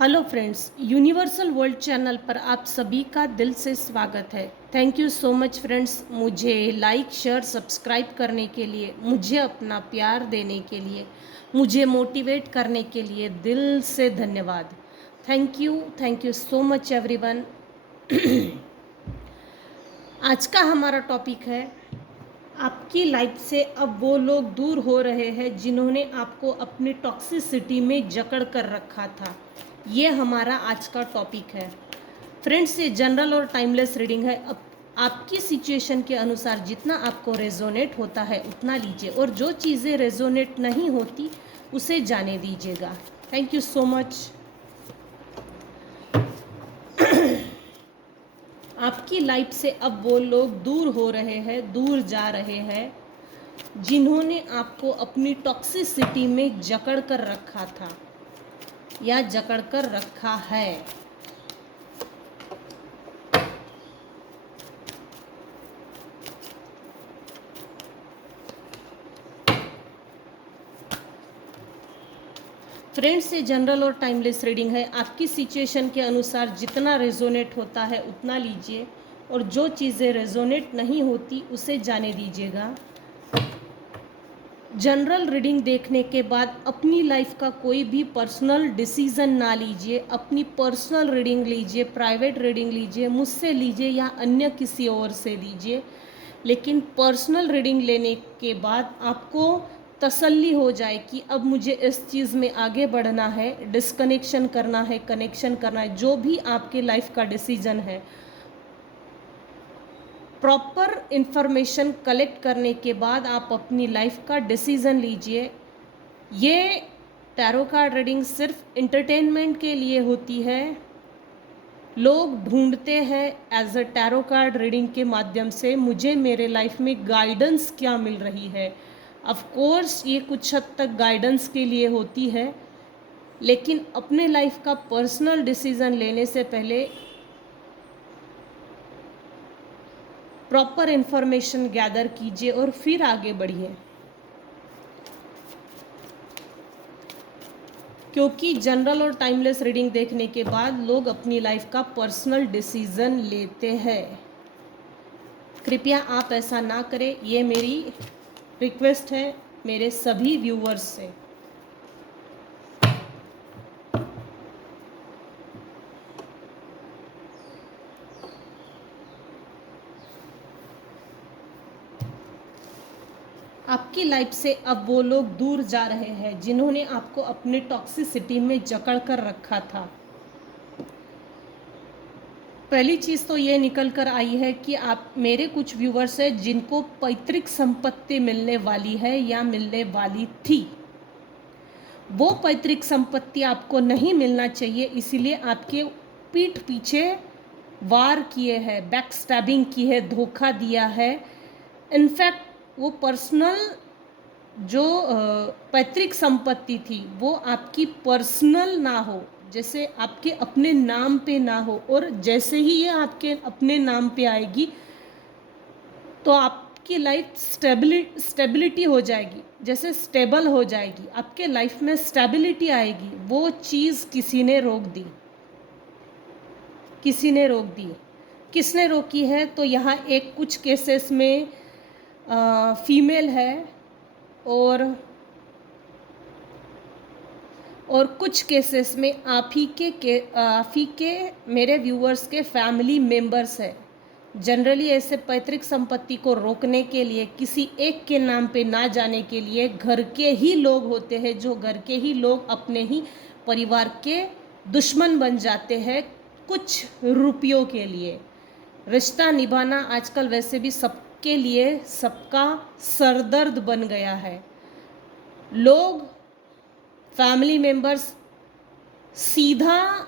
Hello friends, universal world channel पर आप सभी का दिल से स्वागत है। Thank you so much friends, मुझे लाइक शेयर सब्सक्राइब करने के लिए, मुझे अपना प्यार देने के लिए, मुझे मोटिवेट करने के लिए दिल से धन्यवाद। Thank you so much everyone. आज का हमारा टॉपिक है, आपकी लाइफ से अब वो लोग दूर हो रहे हैं जिन्होंने आपको अपनी टॉक्सिसिटी में जकड़ कर रखा था। ये हमारा आज का टॉपिक है फ्रेंड्स। ये जनरल और टाइमलेस रीडिंग है। अब आपकी सिचुएशन के अनुसार जितना आपको रेजोनेट होता है उतना लीजिए, और जो चीज़ें रेजोनेट नहीं होती उसे जाने दीजिएगा। Thank you so much. आपकी लाइफ से अब वो लोग दूर हो रहे हैं, दूर जा रहे हैं जिन्होंने आपको अपनी टॉक्सिसिटी में जकड़ कर रखा था या जकड़ कर रखा है। फ्रेंड्स, ये जनरल और टाइमलेस रीडिंग है। आपकी सिचुएशन के अनुसार जितना रेजोनेट होता है उतना लीजिए, और जो चीज़ें रेजोनेट नहीं होती उसे जाने दीजिएगा। जनरल रीडिंग देखने के बाद अपनी लाइफ का कोई भी पर्सनल डिसीज़न ना लीजिए। अपनी पर्सनल रीडिंग लीजिए, प्राइवेट रीडिंग लीजिए, मुझसे लीजिए या अन्य किसी और से लीजिए, लेकिन पर्सनल रीडिंग लेने के बाद आपको तसल्ली हो जाए कि अब मुझे इस चीज़ में आगे बढ़ना है, डिस्कनेक्शन करना है, कनेक्शन करना है। जो भी आपके लाइफ का डिसीजन है, प्रॉपर इंफॉर्मेशन कलेक्ट करने के बाद आप अपनी लाइफ का डिसीज़न लीजिए। ये टैरो कार्ड रीडिंग सिर्फ इंटरटेनमेंट के लिए होती है। लोग ढूंढते हैं as a tarot card reading के माध्यम से मुझे मेरे लाइफ में गाइडेंस क्या मिल रही है। ऑफ कोर्स ये कुछ हद तक गाइडेंस के लिए होती है, लेकिन अपने लाइफ का पर्सनल डिसीज़न लेने से पहले प्रॉपर इंफॉर्मेशन गैदर कीजिए और फिर आगे बढ़िए, क्योंकि जनरल और टाइमलेस रीडिंग देखने के बाद लोग अपनी लाइफ का पर्सनल डिसीज़न लेते हैं। कृपया आप ऐसा ना करें, ये मेरी रिक्वेस्ट है मेरे सभी व्यूअर्स से। आपकी लाइफ से अब वो लोग दूर जा रहे हैं जिन्होंने आपको अपने टॉक्सिसिटी में जकड़ कर रखा था। पहली चीज़ तो ये निकल कर आई है कि आप मेरे कुछ व्यूवर्स हैं जिनको पैतृक संपत्ति मिलने वाली है या मिलने वाली थी। वो पैतृक संपत्ति आपको नहीं मिलना चाहिए, इसीलिए आपके पीठ पीछे वार किए हैं, बैक स्टैबिंग की है, धोखा दिया है। इनफैक्ट वो पर्सनल जो पैतृक संपत्ति थी वो आपकी पर्सनल ना हो, जैसे आपके अपने नाम पे ना हो, और जैसे ही ये आपके अपने नाम पे आएगी तो आपकी लाइफ स्टेबिलिटी हो जाएगी, जैसे स्टेबल हो जाएगी, आपके लाइफ में स्टेबिलिटी आएगी। वो चीज़ किसी ने रोक दी, किसी ने रोक दी। किसने रोकी है? तो यहाँ एक कुछ केसेस में फीमेल है, और कुछ केसेस में आप ही के मेरे व्यूअर्स के फैमिली मेंबर्स हैं। जनरली ऐसे पैतृक संपत्ति को रोकने के लिए, किसी एक के नाम पे ना जाने के लिए, घर के ही लोग होते हैं, जो घर के ही लोग अपने ही परिवार के दुश्मन बन जाते हैं कुछ रुपयों के लिए। रिश्ता निभाना आजकल वैसे भी सबके लिए सबका सरदर्द बन गया है। लोग, फैमिली मेंबर्स सीधा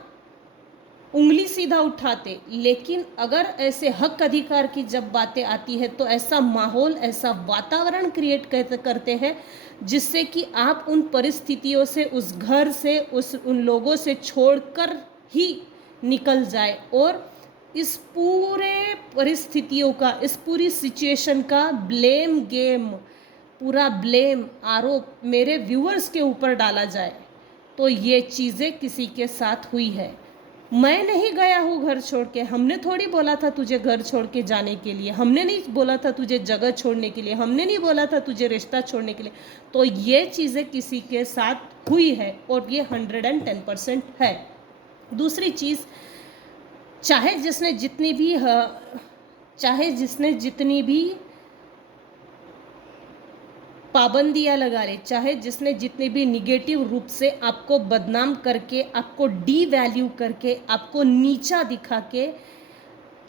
उंगली सीधा उठाते, लेकिन अगर ऐसे हक अधिकार की जब बातें आती है तो ऐसा माहौल, ऐसा वातावरण क्रिएट करते हैं जिससे कि आप उन परिस्थितियों से, उस घर से, उन लोगों से छोड़कर ही निकल जाए, और इस पूरे परिस्थितियों का, इस पूरी सिचुएशन का ब्लेम गेम, पूरा ब्लेम, आरोप मेरे व्यूअर्स के ऊपर डाला जाए। तो ये चीज़ें किसी के साथ हुई है। मैं नहीं गया हूँ घर छोड़ के, हमने थोड़ी बोला था तुझे घर छोड़ के जाने के लिए, हमने नहीं बोला था तुझे जगह छोड़ने के लिए, हमने नहीं बोला था तुझे रिश्ता छोड़ने के लिए। तो ये चीज़ें किसी के साथ हुई है और ये 110% है। दूसरी चीज़, चाहे जिसने जितनी भी पाबंदियां लगा ले, चाहे जिसने जितने भी निगेटिव रूप से आपको बदनाम करके, आपको डी वैल्यू करके, आपको नीचा दिखा के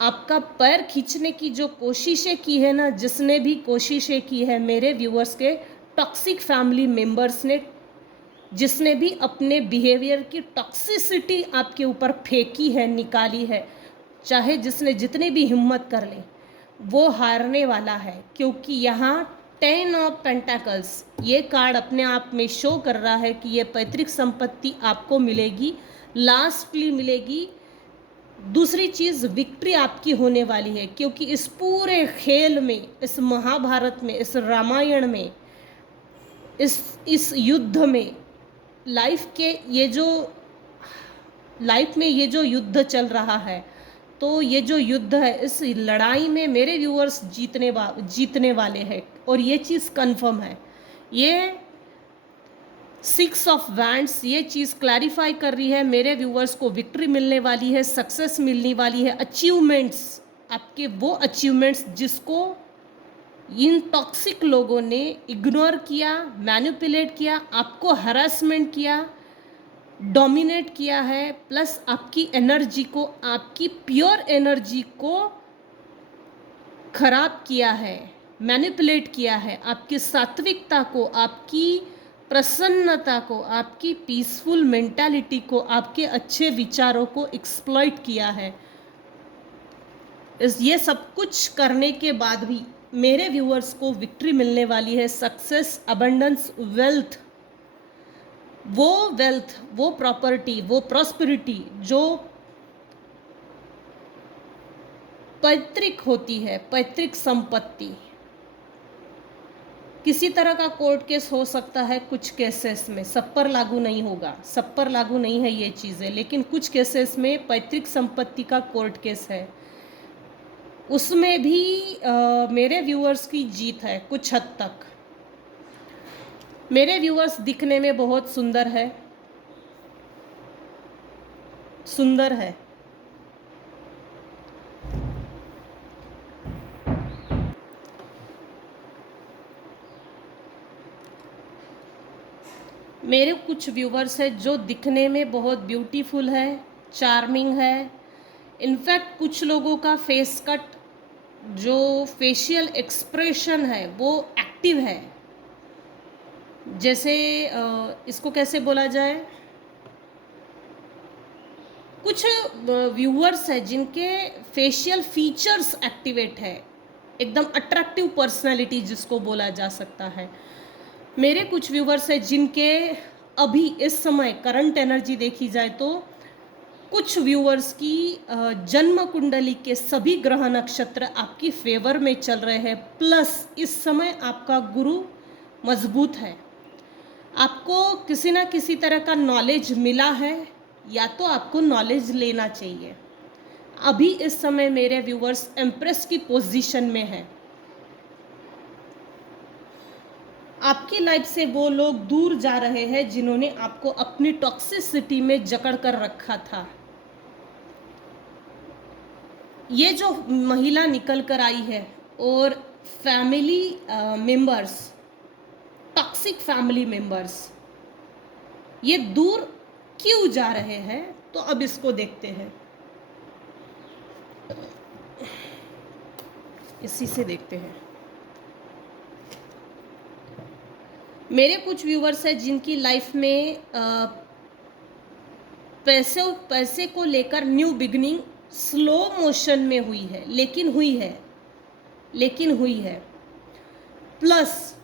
आपका पैर खींचने की जो कोशिशें की है ना, जिसने भी कोशिशें की है मेरे व्यूअर्स के टॉक्सिक फैमिली मेंबर्स ने, जिसने भी अपने बिहेवियर की टॉक्सिसिटी आपके ऊपर फेंकी है, निकाली है, चाहे जिसने जितनी भी हिम्मत कर ले, वो हारने वाला है। क्योंकि यहाँ 10 ऑफ पेंटाकल्स ये कार्ड अपने आप में शो कर रहा है कि ये पैतृक संपत्ति आपको मिलेगी, लास्टली मिलेगी। दूसरी चीज़, विक्ट्री आपकी होने वाली है, क्योंकि इस पूरे खेल में, इस महाभारत में, इस रामायण में, इस युद्ध में, लाइफ में ये जो युद्ध चल रहा है, तो ये जो युद्ध है, इस लड़ाई में मेरे व्यूअर्स जीतने वाले हैं और ये चीज़ कंफर्म है। ये 6 ऑफ वैंड्स ये चीज़ क्लैरिफाई कर रही है, मेरे व्यूअर्स को विक्ट्री मिलने वाली है, सक्सेस मिलने वाली है, अचीवमेंट्स, आपके वो अचीवमेंट्स जिसको इन टॉक्सिक लोगों ने इग्नोर किया, मैनिपुलेट किया, आपको हरासमेंट किया, डोमिनेट किया है, प्लस आपकी एनर्जी को, आपकी प्योर एनर्जी को खराब किया है, मैनिपुलेट किया है, आपकी सात्विकता को, आपकी प्रसन्नता को, आपकी पीसफुल मेंटालिटी को, आपके अच्छे विचारों को एक्सप्लॉइट किया है। ये सब कुछ करने के बाद भी मेरे व्यूअर्स को विक्ट्री मिलने वाली है, सक्सेस, अबंडेंस, वेल्थ, वो प्रॉपर्टी, वो प्रॉस्पेरिटी जो पैतृक होती है, पैतृक संपत्ति। किसी तरह का कोर्ट केस हो सकता है कुछ केसेस में, सब पर लागू नहीं होगा, सब पर लागू नहीं है ये चीज़ें, लेकिन कुछ केसेस में पैतृक संपत्ति का कोर्ट केस है, उसमें भी मेरे व्यूअर्स की जीत है कुछ हद तक। मेरे व्यूअर्स दिखने में बहुत सुंदर है, मेरे कुछ व्यूवर्स है जो दिखने में बहुत ब्यूटीफुल है, चार्मिंग है। इनफैक्ट कुछ लोगों का फेस कट, जो फेशियल एक्सप्रेशन है, वो एक्टिव है। जैसे इसको कैसे बोला जाए, कुछ व्यूअर्स है जिनके फेशियल फीचर्स एक्टिवेट है, एकदम अट्रैक्टिव पर्सनालिटी जिसको बोला जा सकता है। मेरे कुछ व्यूअर्स है जिनके अभी इस समय करंट एनर्जी देखी जाए तो कुछ व्यूअर्स की जन्म कुंडली के सभी ग्रह नक्षत्र आपकी फेवर में चल रहे हैं, प्लस इस समय आपका गुरु मजबूत है, आपको किसी ना किसी तरह का नॉलेज मिला है या तो आपको नॉलेज लेना चाहिए। अभी इस समय मेरे व्यूअर्स एम्प्रेस की पोजीशन में है, आपकी लाइफ से वो लोग दूर जा रहे हैं जिन्होंने आपको अपनी टॉक्सिसिटी में जकड़ कर रखा था। ये जो महिला निकल कर आई है और family members, toxic family members, ये दूर क्यों जा रहे हैं, तो अब इसको देखते हैं, इसी से देखते हैं। मेरे कुछ व्यूवर्स हैं जिनकी लाइफ में पैसे को लेकर न्यू बिगनिंग स्लो मोशन में हुई है, लेकिन हुई है। प्लस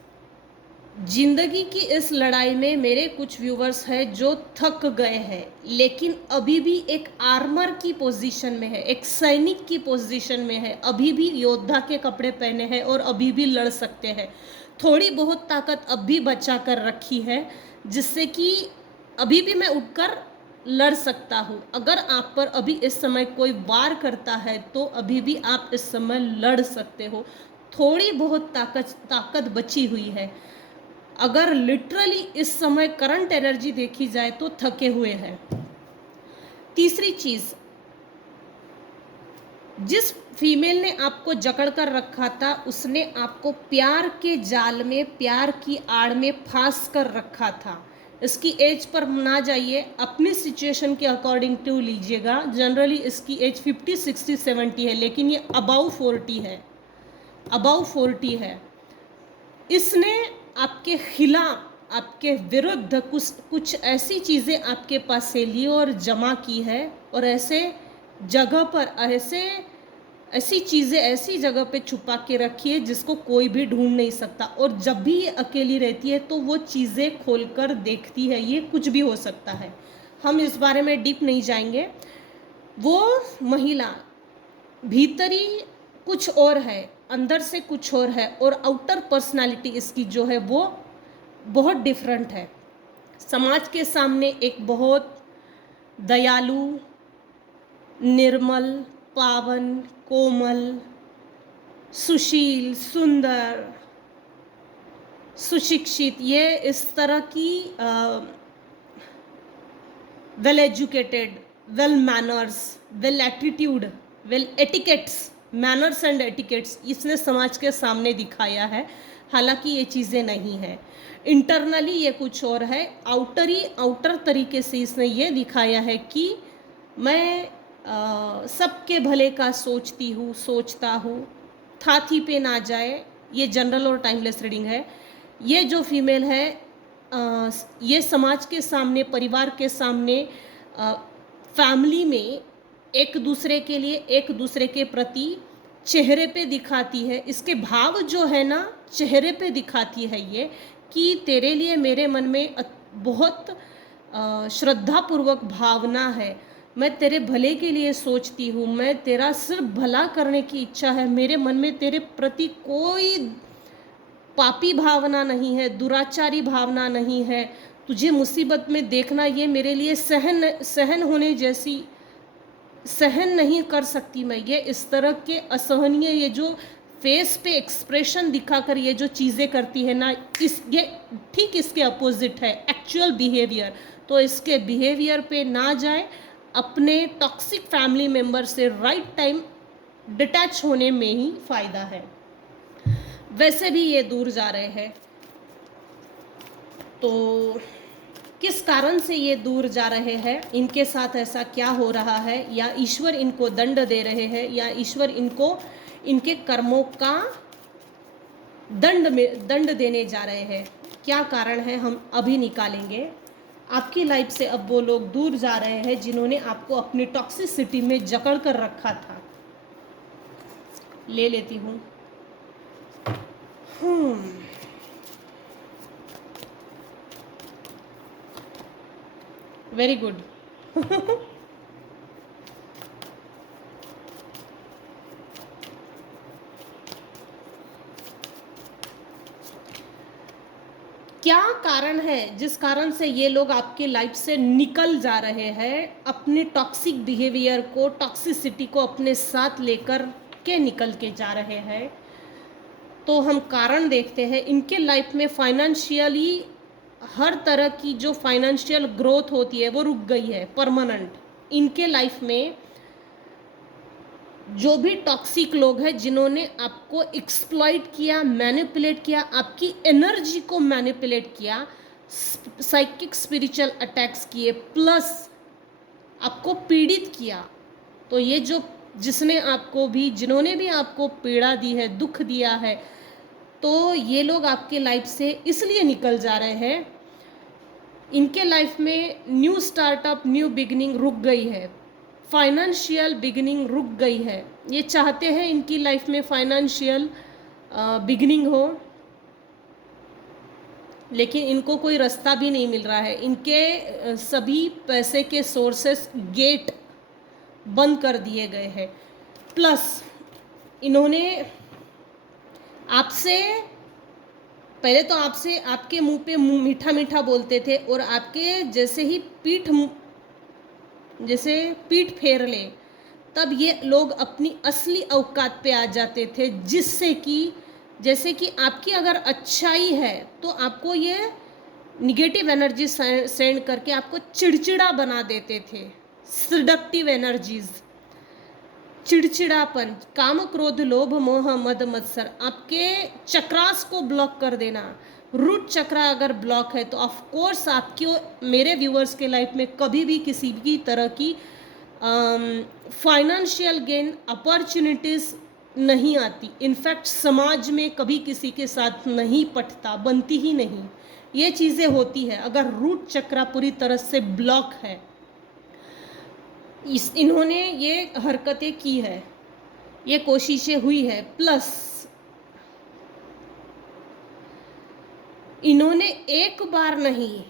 जिंदगी की इस लड़ाई में मेरे कुछ व्यूवर्स हैं जो थक गए हैं, लेकिन अभी भी एक आर्मर की पोजीशन में है, एक सैनिक की पोजीशन में है, अभी भी योद्धा के कपड़े पहने हैं और अभी भी लड़ सकते हैं। थोड़ी बहुत ताकत अब भी बचा कर रखी है, जिससे कि अभी भी मैं उठकर लड़ सकता हूँ। अगर आप पर अभी इस समय कोई वार करता है तो अभी भी आप इस समय लड़ सकते हो। थोड़ी बहुत ताकत बची हुई है। अगर लिटरली इस समय करंट एनर्जी देखी जाए तो थके हुए हैं। तीसरी चीज, जिस फीमेल ने आपको जकड़ कर रखा था उसने आपको प्यार के जाल में, प्यार की आड़ में फांस कर रखा था। इसकी एज पर ना जाइए, अपनी सिचुएशन के अकॉर्डिंग टू लीजिएगा। जनरली इसकी एज 50, 60, 70 है, लेकिन ये अबाउ 40 है, अबाउ 40 है। इसने आपके खिलाफ, आपके विरुद्ध कुछ ऐसी चीज़ें आपके पास से ली और जमा की है, और ऐसे जगह पर ऐसी चीज़ें ऐसी जगह पे छुपा के रखी है जिसको कोई भी ढूंढ नहीं सकता। और जब भी ये अकेली रहती है तो वो चीज़ें खोलकर देखती है। ये कुछ भी हो सकता है, हम इस बारे में डीप नहीं जाएंगे। वो महिला भीतरी कुछ और है, अंदर से कुछ और है, और आउटर पर्सनालिटी इसकी जो है वो बहुत डिफरेंट है। समाज के सामने एक बहुत दयालु, निर्मल, पावन, कोमल, सुशील, सुंदर, सुशिक्षित, ये इस तरह की well educated, well manners, well attitude, well etiquettes, manners and etiquettes इसने समाज के सामने दिखाया है। हालांकि ये चीज़ें नहीं है, इंटरनली ये कुछ और है। आउटर तरीके से इसने ये दिखाया है कि मैं सबके भले का सोचती हूँ, सोचता हूँ, थाथी पे ना जाए। ये जनरल और टाइमलेस रीडिंग है। ये जो फीमेल है ये समाज के सामने, परिवार के सामने, फैमिली में एक दूसरे के लिए, एक दूसरे के प्रति चेहरे पे दिखाती है। इसके भाव जो है ना, चेहरे पे दिखाती है ये कि तेरे लिए मेरे मन में बहुत श्रद्धापूर्वक भावना है, मैं तेरे भले के लिए सोचती हूँ, मैं तेरा सिर्फ भला करने की इच्छा है, मेरे मन में तेरे प्रति कोई पापी भावना नहीं है, दुराचारी भावना नहीं है। तुझे मुसीबत में देखना ये मेरे लिए सहन होने जैसी, सहन नहीं कर सकती मैं। ये इस तरह के असहनीय, ये जो फेस पे एक्सप्रेशन दिखाकर ये जो चीज़ें करती है ना, ये ठीक इसके अपोजिट है एक्चुअल बिहेवियर। तो इसके बिहेवियर पे ना जाए, अपने टॉक्सिक फैमिली मेम्बर से राइट टाइम डिटैच होने में ही फ़ायदा है। वैसे भी ये दूर जा रहे हैं, तो किस कारण से ये दूर जा रहे हैं, इनके साथ ऐसा क्या हो रहा है, या ईश्वर इनको दंड दे रहे हैं, या ईश्वर इनको इनके कर्मों का दंड देने जा रहे हैं, क्या कारण है हम अभी निकालेंगे। आपकी लाइफ से अब वो लोग दूर जा रहे हैं जिन्होंने आपको अपनी टॉक्सिसिटी में जकड़ कर रखा था। ले लेती हूँ। Very good. क्या कारण है जिस कारण से ये लोग आपके लाइफ से निकल जा रहे हैं, अपनी टॉक्सिक बिहेवियर को, टॉक्सिसिटी को अपने साथ लेकर के निकल के जा रहे हैं? तो हम कारण देखते हैं। इनके लाइफ में फाइनेंशियली हर तरह की जो फाइनेंशियल ग्रोथ होती है वो रुक गई है परमानेंट। इनके लाइफ में जो भी टॉक्सिक लोग हैं जिन्होंने आपको एक्सप्लॉइट किया, मैनिपुलेट किया, आपकी एनर्जी को मैनिपुलेट किया, साइकिक स्पिरिचुअल अटैक्स किए, प्लस आपको पीड़ित किया, तो ये जो जिन्होंने भी आपको पीड़ा दी है, दुख दिया है, तो ये लोग आपके लाइफ से इसलिए निकल जा रहे हैं। इनके लाइफ में न्यू स्टार्टअप, न्यू बिगिनिंग रुक गई है, फाइनेंशियल बिगिनिंग रुक गई है। ये चाहते हैं इनकी लाइफ में फाइनेंशियल बिगिनिंग हो, लेकिन इनको कोई रास्ता भी नहीं मिल रहा है। इनके सभी पैसे के सोर्सेस गेट बंद कर दिए गए हैं। प्लस इन्होंने आपसे पहले तो आपसे आपके मुंह पे मुंह मीठा मीठा बोलते थे, और आपके जैसे ही जैसे पीठ फेर ले, तब ये लोग अपनी असली औकात पे आ जाते थे, जिससे कि जैसे कि आपकी अगर अच्छाई है तो आपको ये निगेटिव एनर्जी सेंड करके आपको चिड़चिड़ा बना देते थे। सिडक्टिव एनर्जीज, चिड़चिड़ापन, काम क्रोध लोभ मोह मद मत्सर, आपके चक्रास को ब्लॉक कर देना। रूट चक्रा अगर ब्लॉक है तो ऑफ कोर्स आपके मेरे व्यूअर्स के लाइफ में कभी भी किसी भी तरह की फाइनेंशियल गेन अपॉर्चुनिटीज नहीं आती। इनफैक्ट समाज में कभी किसी के साथ नहीं पटता, बनती ही नहीं। ये चीज़ें होती है अगर रूट चक्रा पूरी तरह से ब्लॉक है। इन्होंने ये हरकतें की है, ये कोशिशें हुई है, प्लस इन्होंने एक बार नहीं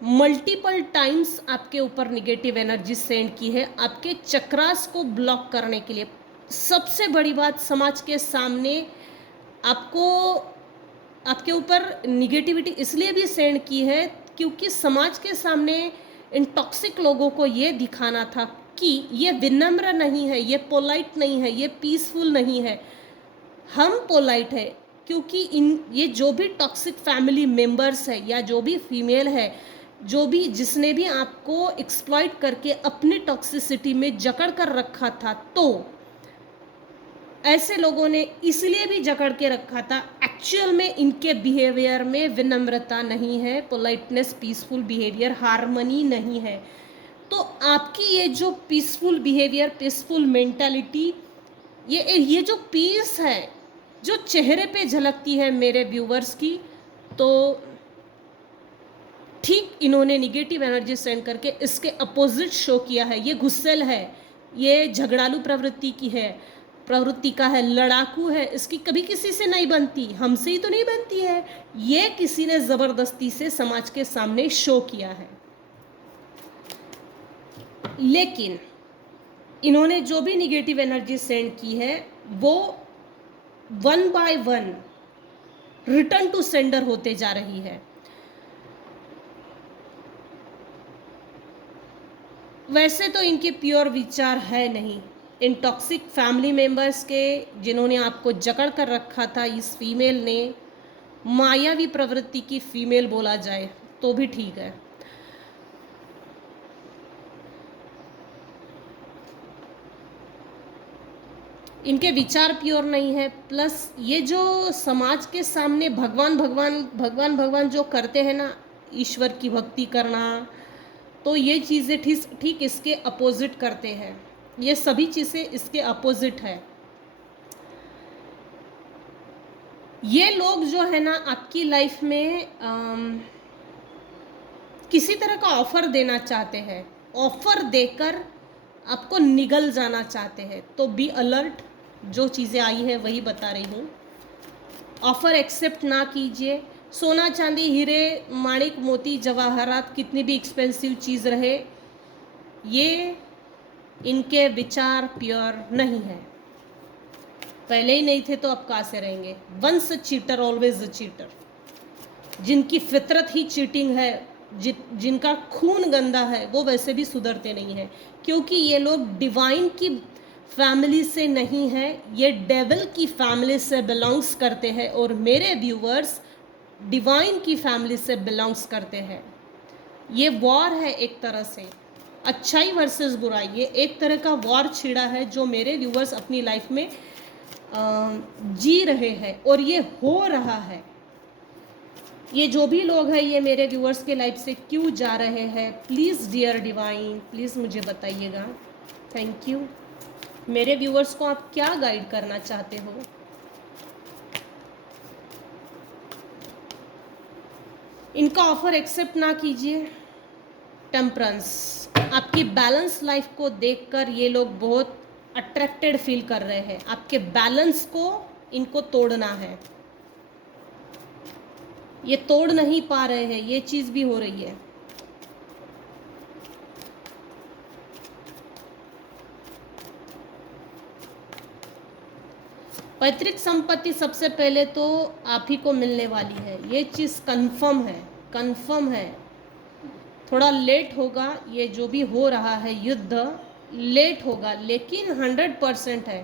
मल्टीपल टाइम्स आपके ऊपर निगेटिव एनर्जी सेंड की है, आपके चक्रास को ब्लॉक करने के लिए। सबसे बड़ी बात, समाज के सामने आपको आपके ऊपर निगेटिविटी इसलिए भी सेंड की है क्योंकि समाज के सामने इन टॉक्सिक लोगों को ये दिखाना था कि ये विनम्र नहीं है, ये पोलाइट नहीं है, ये पीसफुल नहीं है। हम पोलाइट है क्योंकि ये जो भी टॉक्सिक फैमिली मेंबर्स है या जो भी फीमेल है, जो भी जिसने भी आपको एक्सप्लॉइट करके अपनी टॉक्सिसिटी में जकड़ कर रखा था, तो ऐसे लोगों ने इसलिए भी जकड़ के रखा था, एक्चुअल में इनके बिहेवियर में विनम्रता नहीं है, पोलाइटनेस, पीसफुल बिहेवियर, हार्मनी नहीं है। तो आपकी ये जो पीसफुल बिहेवियर, पीसफुल मेंटालिटी, ये जो पीस है जो चेहरे पे झलकती है मेरे व्यूवर्स की, तो ठीक इन्होंने निगेटिव एनर्जी सेंड करके इसके अपोजिट शो किया है। ये गुस्सेल है, ये झगड़ालू प्रवृत्ति का है, लड़ाकू है, इसकी कभी किसी से नहीं बनती, हमसे ही तो नहीं बनती है, ये किसी ने ज़बरदस्ती से समाज के सामने शो किया है। लेकिन इन्होंने जो भी निगेटिव एनर्जी सेंड की है वो 1 बाय 1 रिटर्न टू सेंडर होते जा रही है। वैसे तो इनके प्योर विचार है नहीं, इन टॉक्सिक फैमिली मेंबर्स के जिन्होंने आपको जकड़ कर रखा था, इस फीमेल ने मायावी प्रवृत्ति की फीमेल बोला जाए तो भी ठीक है। इनके विचार प्योर नहीं है, प्लस ये जो समाज के सामने भगवान भगवान भगवान भगवान जो करते हैं ना, ईश्वर की भक्ति करना, तो ये चीज़ें ठीक इसके अपोजिट करते हैं। ये सभी चीज़ें इसके अपोजिट है। ये लोग जो है ना आपकी लाइफ में किसी तरह का ऑफर देना चाहते हैं, ऑफर देकर आपको निगल जाना चाहते हैं, तो बी अलर्ट। जो चीज़ें आई है वही बता रही हूँ। ऑफर एक्सेप्ट ना कीजिए। सोना चांदी हीरे माणिक मोती जवाहरात कितनी भी एक्सपेंसिव चीज़ रहे, ये इनके विचार प्योर नहीं है। पहले ही नहीं थे तो अब कहाँ से रहेंगे। Once a cheater always a cheater. जिनकी फितरत ही चीटिंग है, जिनका खून गंदा है, वो वैसे भी सुधरते नहीं हैं, क्योंकि ये लोग डिवाइन की फैमिली से नहीं है, ये डेविल की फैमिली से बिलोंग्स करते हैं। और मेरे व्यूवर्स डिवाइन की फैमिली से बिलोंग्स करते हैं। ये वॉर है एक तरह से, अच्छाई वर्सेस बुराई, ये एक तरह का वॉर छिड़ा है जो मेरे व्यूवर्स अपनी लाइफ में जी रहे हैं, और ये हो रहा है। ये जो भी लोग हैं ये मेरे व्यूअर्स के लाइफ से क्यों जा रहे हैं, प्लीज़ डियर डिवाइन, प्लीज़ मुझे बताइएगा। Thank you. मेरे व्यूअर्स को आप क्या गाइड करना चाहते हो? इनका ऑफर एक्सेप्ट ना कीजिए। टेम्परेंस, आपकी बैलेंस लाइफ को देखकर ये लोग बहुत अट्रैक्टेड फील कर रहे हैं। आपके बैलेंस को इनको तोड़ना है, ये तोड़ नहीं पा रहे हैं, ये चीज़ भी हो रही है। पैतृक संपत्ति सबसे पहले तो आप ही को मिलने वाली है, ये चीज़ कंफर्म है, कंफर्म है। थोड़ा लेट होगा, ये जो भी हो रहा है युद्ध लेट होगा, लेकिन 100% है।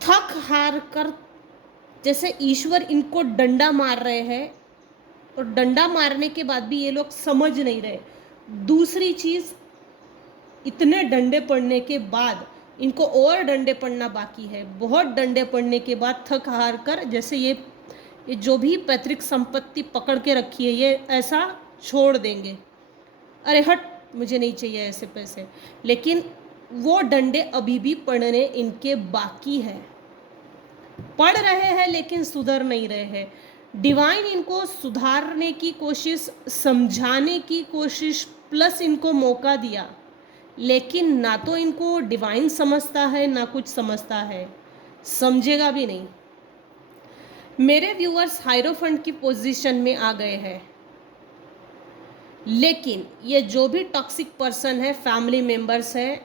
थक हार कर जैसे ईश्वर इनको डंडा मार रहे हैं, और डंडा मारने के बाद भी ये लोग समझ नहीं रहे। दूसरी चीज़, इतने डंडे पड़ने के बाद इनको और डंडे पड़ना बाकी है। बहुत डंडे पड़ने के बाद थक हार कर जैसे ये जो भी पैतृक संपत्ति पकड़ के रखी है ये ऐसा छोड़ देंगे, अरे हट मुझे नहीं चाहिए ऐसे पैसे। लेकिन वो डंडे अभी भी पड़ने इनके बाकी है, पढ़ रहे हैं लेकिन सुधर नहीं रहे हैं। डिवाइन इनको सुधारने की कोशिश, समझाने की कोशिश, प्लस इनको मौका दिया, लेकिन ना तो इनको डिवाइन समझता है ना कुछ समझता है, समझेगा भी नहीं। मेरे व्यूअर्स हायरोफंट की पोजीशन में आ गए हैं, लेकिन ये जो भी टॉक्सिक पर्सन है, फैमिली मेंबर्स है,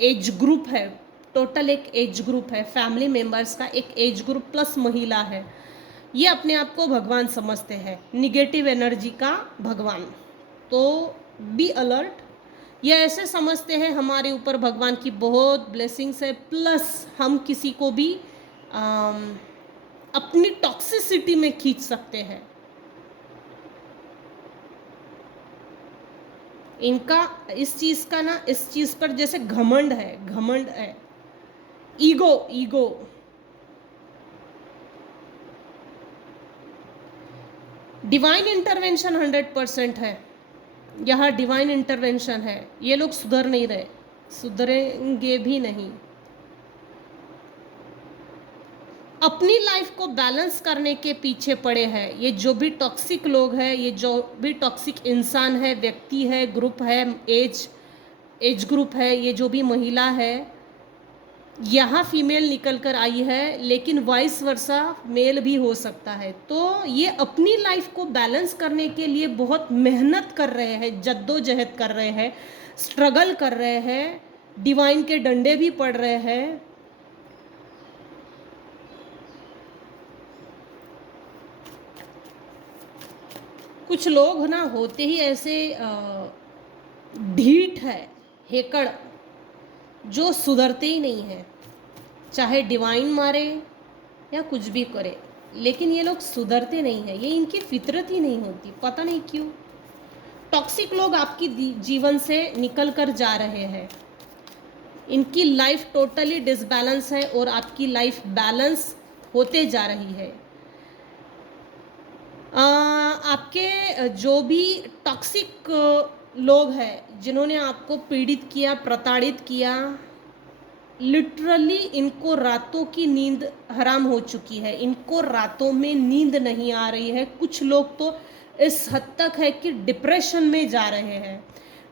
एज ग्रुप है, टोटल एक एज ग्रुप है, फैमिली मेंबर्स का एक एज ग्रुप प्लस महिला है, ये अपने आप को भगवान समझते हैं, निगेटिव एनर्जी का भगवान। तो बी अलर्ट। ये ऐसे समझते हैं हमारे ऊपर भगवान की बहुत ब्लेसिंग्स है, प्लस हम किसी को भी अपनी टॉक्सिसिटी में खींच सकते हैं। इनका इस चीज़ का ना, इस चीज़ पर जैसे घमंड है, घमंड है, ईगो, ईगो। डिवाइन इंटरवेंशन 100% है, यहाँ डिवाइन इंटरवेंशन है। ये लोग सुधर नहीं रहे, सुधरेंगे भी नहीं। अपनी लाइफ को बैलेंस करने के पीछे पड़े हैं ये जो भी टॉक्सिक लोग हैं, ये जो भी टॉक्सिक इंसान है, व्यक्ति है, ग्रुप है, एज ग्रुप है, ये जो भी महिला है, यहाँ फीमेल निकल कर आई है, लेकिन वाइस वर्सा मेल भी हो सकता है। तो ये अपनी लाइफ को बैलेंस करने के लिए बहुत मेहनत कर रहे हैं, जद्दोजहद कर रहे हैं, स्ट्रगल कर रहे हैं, डिवाइन के डंडे भी पड़ रहे हैं। कुछ लोग ना होते ही ऐसे ढीठ है, हेकड़, जो सुधरते ही नहीं है, चाहे डिवाइन मारे या कुछ भी करे, लेकिन ये लोग सुधरते नहीं है, ये इनकी फितरत ही नहीं होती, पता नहीं क्यों। टॉक्सिक लोग आपकी जीवन से निकल कर जा रहे हैं, इनकी लाइफ टोटली डिसबैलेंस है और आपकी लाइफ बैलेंस होते जा रही है। आपके जो भी टॉक्सिक लोग हैं जिन्होंने आपको पीड़ित किया, प्रताड़ित किया, लिटरली इनको रातों की नींद हराम हो चुकी है, इनको रातों में नींद नहीं आ रही है। कुछ लोग तो इस हद तक है कि डिप्रेशन में जा रहे हैं,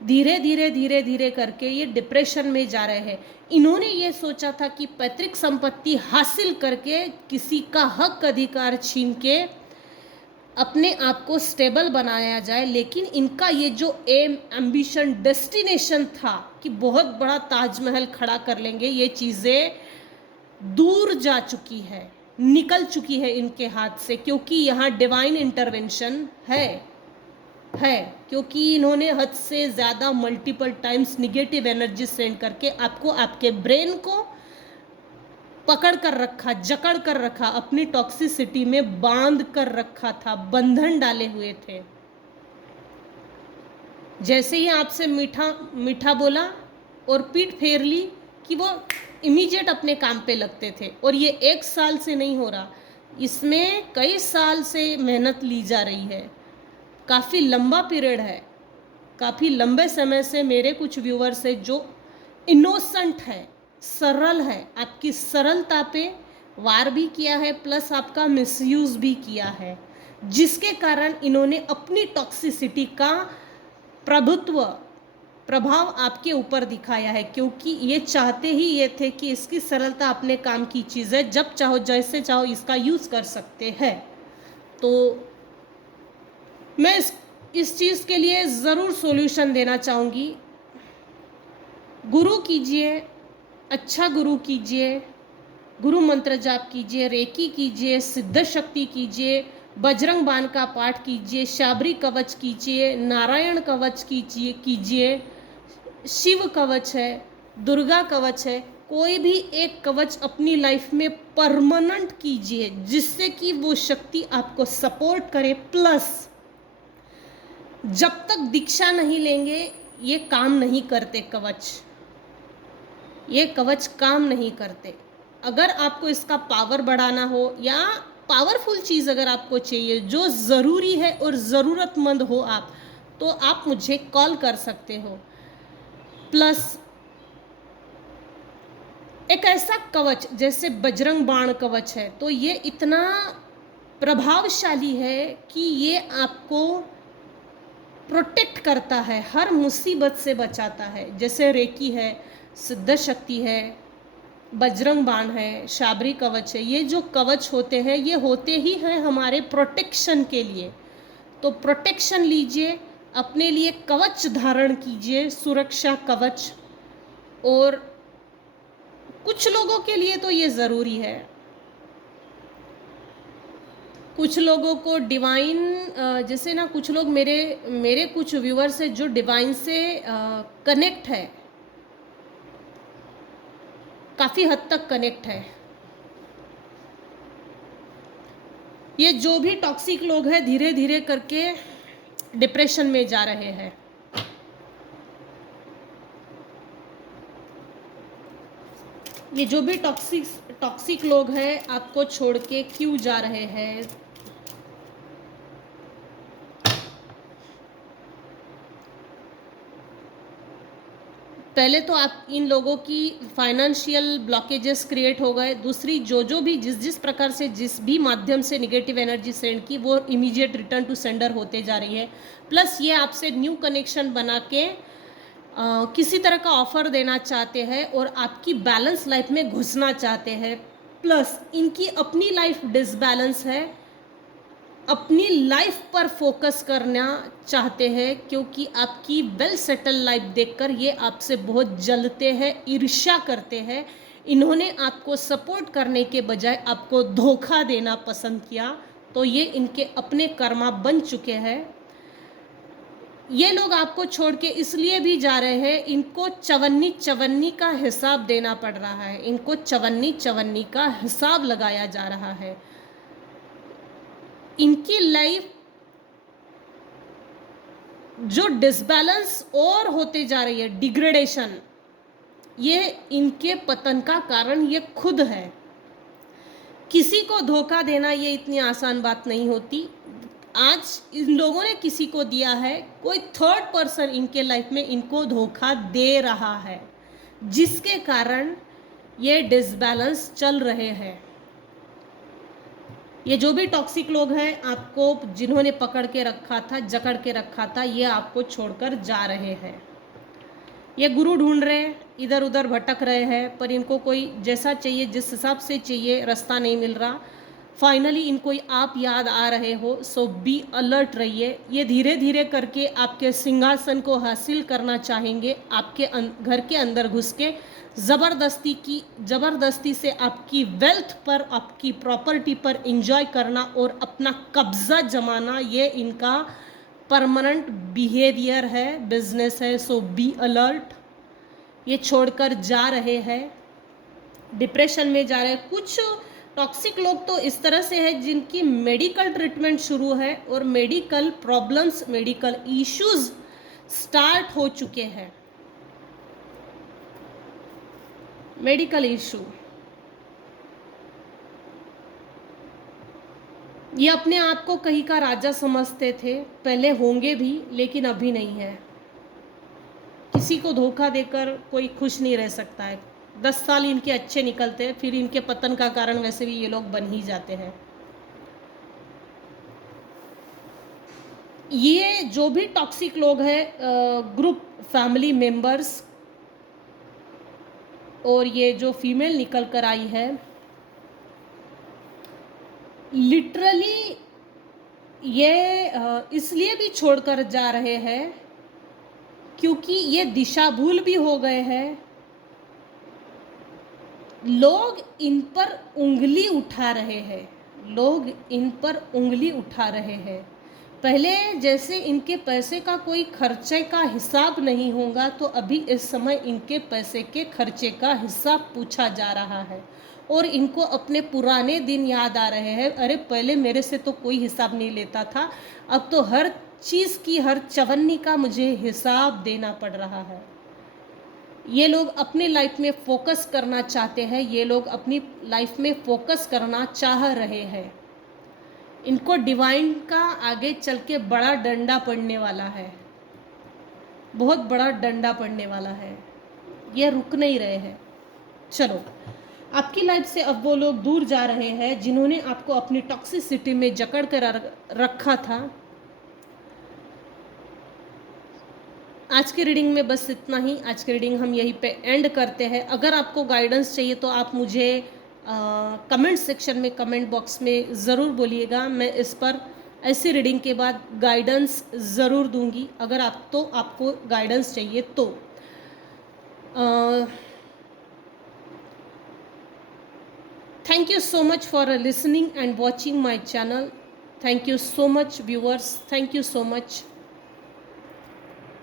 धीरे धीरे धीरे धीरे करके ये डिप्रेशन में जा रहे हैं। इन्होंने ये सोचा था कि पैतृक संपत्ति हासिल करके किसी का हक अधिकार छीन के अपने आप को स्टेबल बनाया जाए, लेकिन इनका ये जो एम, एम्बिशन, डेस्टिनेशन था कि बहुत बड़ा ताजमहल खड़ा कर लेंगे, ये चीज़ें दूर जा चुकी है, निकल चुकी है इनके हाथ से, क्योंकि यहाँ डिवाइन इंटरवेंशन है, क्योंकि इन्होंने हद से ज़्यादा multiple times negative energy send करके आपको, आपके ब्रेन को पकड़ कर रखा, जकड़ कर रखा, अपनी टॉक्सिसिटी में बांध कर रखा था, बंधन डाले हुए थे। जैसे ही आपसे मीठा मीठा बोला और पीठ फेर ली कि वो इमीडिएट अपने काम पे लगते थे। और ये 1 साल से नहीं हो रहा, इसमें कई साल से मेहनत ली जा रही है, काफ़ी लंबा पीरियड है, काफ़ी लंबे समय से मेरे कुछ व्यूअर्स है जो इनोसेंट है, सरल है, आपकी सरलता पे वार भी किया है, प्लस आपका मिसयूज़ भी किया है, जिसके कारण इन्होंने अपनी टॉक्सिसिटी का प्रभाव आपके ऊपर दिखाया है, क्योंकि ये चाहते ही ये थे कि इसकी सरलता अपने काम की चीज़ है, जब चाहो जैसे चाहो इसका यूज़ कर सकते हैं। तो मैं इस चीज़ के लिए ज़रूर सॉल्यूशन देना चाहूँगी। गुरु कीजिए, अच्छा गुरु कीजिए, गुरु मंत्र जाप कीजिए, रेकी कीजिए, सिद्ध शक्ति कीजिए, बजरंग बाण का पाठ कीजिए, शाबरी कवच कीजिए, नारायण कवच कीजिए, शिव कवच है, दुर्गा कवच है, कोई भी एक कवच अपनी लाइफ में परमानेंट कीजिए जिससे कि वो शक्ति आपको सपोर्ट करे। प्लस जब तक दीक्षा नहीं लेंगे ये काम नहीं करते कवच, ये कवच काम नहीं करते। अगर आपको इसका पावर बढ़ाना हो या पावरफुल चीज़ अगर आपको चाहिए जो ज़रूरी है और ज़रूरतमंद हो आप, तो आप मुझे कॉल कर सकते हो। प्लस एक ऐसा कवच जैसे बजरंग बाण कवच है, तो ये इतना प्रभावशाली है कि ये आपको प्रोटेक्ट करता है, हर मुसीबत से बचाता है। जैसे रेकी है, सिद्ध शक्ति है, बजरंग बाण है, शाबरी कवच है, ये जो कवच होते हैं ये होते ही हैं हमारे प्रोटेक्शन के लिए। तो प्रोटेक्शन लीजिए, अपने लिए कवच धारण कीजिए, सुरक्षा कवच। और कुछ लोगों के लिए तो ये ज़रूरी है, कुछ लोगों को डिवाइन, जैसे ना कुछ लोग मेरे कुछ व्यूअर्स है जो डिवाइन से कनेक्ट है, काफ़ी हद तक कनेक्ट है। ये जो भी टॉक्सिक लोग हैं धीरे धीरे करके डिप्रेशन में जा रहे हैं। ये जो भी टॉक्सिक लोग हैं आपको छोड़ के क्यों जा रहे हैं? पहले तो आप इन लोगों की फाइनेंशियल ब्लॉकेजेस क्रिएट हो गए। दूसरी, जो भी जिस प्रकार से जिस भी माध्यम से नेगेटिव एनर्जी सेंड की वो इमीडिएट रिटर्न टू सेंडर होते जा रही है। प्लस ये आपसे न्यू कनेक्शन बना के किसी तरह का ऑफर देना चाहते हैं और आपकी बैलेंस लाइफ में घुसना चाहते हैं। प्लस इनकी अपनी लाइफ डिसबैलेंस है, अपनी लाइफ पर फोकस करना चाहते हैं क्योंकि आपकी वेल सेटल लाइफ देखकर ये आपसे बहुत जलते हैं, ईर्ष्या करते हैं। इन्होंने आपको सपोर्ट करने के बजाय आपको धोखा देना पसंद किया, तो ये इनके अपने कर्मा बन चुके हैं। ये लोग आपको छोड़ के इसलिए भी जा रहे हैं, इनको चवन्नी चवन्नी का हिसाब देना पड़ रहा है, इनको चवन्नी चवन्नी का हिसाब लगाया जा रहा है। इनकी लाइफ जो डिसबैलेंस और होते जा रही है, डिग्रेडेशन, ये इनके पतन का कारण ये खुद है। किसी को धोखा देना ये इतनी आसान बात नहीं होती। आज इन लोगों ने किसी को दिया है, कोई थर्ड पर्सन इनके लाइफ में इनको धोखा दे रहा है, जिसके कारण ये डिसबैलेंस चल रहे हैं। ये जो भी टॉक्सिक लोग हैं आपको जिन्होंने पकड़ के रखा था, जकड़ के रखा था, ये आपको छोड़कर जा रहे हैं। ये गुरु ढूंढ रहे हैं, इधर उधर भटक रहे हैं, पर इनको कोई जैसा चाहिए, जिस हिसाब से चाहिए, रास्ता नहीं मिल रहा। फाइनली इनको आप याद आ रहे हो, सो बी अलर्ट रहिए। ये धीरे धीरे करके आपके सिंहासन को हासिल करना चाहेंगे, आपके घर के अंदर घुस के ज़बरदस्ती से आपकी वेल्थ पर, आपकी प्रॉपर्टी पर एंजॉय करना और अपना कब्जा जमाना, ये इनका परमानेंट बिहेवियर है, बिजनेस है। सो बी अलर्ट। ये छोड़कर जा रहे हैं, डिप्रेशन में जा रहे हैं। कुछ टॉक्सिक लोग तो इस तरह से है जिनकी मेडिकल ट्रीटमेंट शुरू है और medical problems, medical issues start हो चुके हैं। मेडिकल इशू, ये अपने आप को कहीं का राजा समझते थे, पहले होंगे भी, लेकिन अभी नहीं है। किसी को धोखा देकर कोई खुश नहीं रह सकता है। 10 साल इनके अच्छे निकलते हैं, फिर इनके पतन का कारण वैसे भी ये लोग बन ही जाते हैं। ये जो भी टॉक्सिक लोग हैं, ग्रुप फैमिली मेंबर्स, और ये जो फीमेल निकल कर आई है, लिटरली ये इसलिए भी छोड़कर जा रहे हैं क्योंकि ये दिशा भूल भी हो गए हैं। लोग इन पर उंगली उठा रहे हैं, लोग इन पर उंगली उठा रहे हैं। पहले जैसे इनके पैसे का कोई खर्चे का हिसाब नहीं होगा, तो अभी इस समय इनके पैसे के खर्चे का हिसाब पूछा जा रहा है और इनको अपने पुराने दिन याद आ रहे हैं। अरे पहले मेरे से तो कोई हिसाब नहीं लेता था, अब तो हर चीज़ की, हर चवन्नी का मुझे हिसाब देना पड़ रहा है। ये लोग अपनी लाइफ में फोकस करना चाहते हैं, ये लोग अपनी लाइफ में फोकस करना चाह रहे हैं। इनको डिवाइन का आगे चल के बड़ा डंडा पड़ने वाला है, बहुत बड़ा डंडा पड़ने वाला है। ये रुक नहीं रहे हैं। चलो, आपकी लाइफ से अब वो लोग दूर जा रहे हैं जिन्होंने आपको अपनी टॉक्सिसिटी में जकड़ कर रखा था। आज की रीडिंग में बस इतना ही। आज की रीडिंग हम यहीं पे एंड करते हैं। अगर आपको गाइडेंस चाहिए तो आप मुझे कमेंट सेक्शन में, कमेंट बॉक्स में ज़रूर बोलिएगा। मैं इस पर ऐसी रीडिंग के बाद गाइडेंस ज़रूर दूंगी, अगर आपको गाइडेंस चाहिए तो। Thank you so much for listening and watching my channel. Thank you so much, viewers. Thank you so much.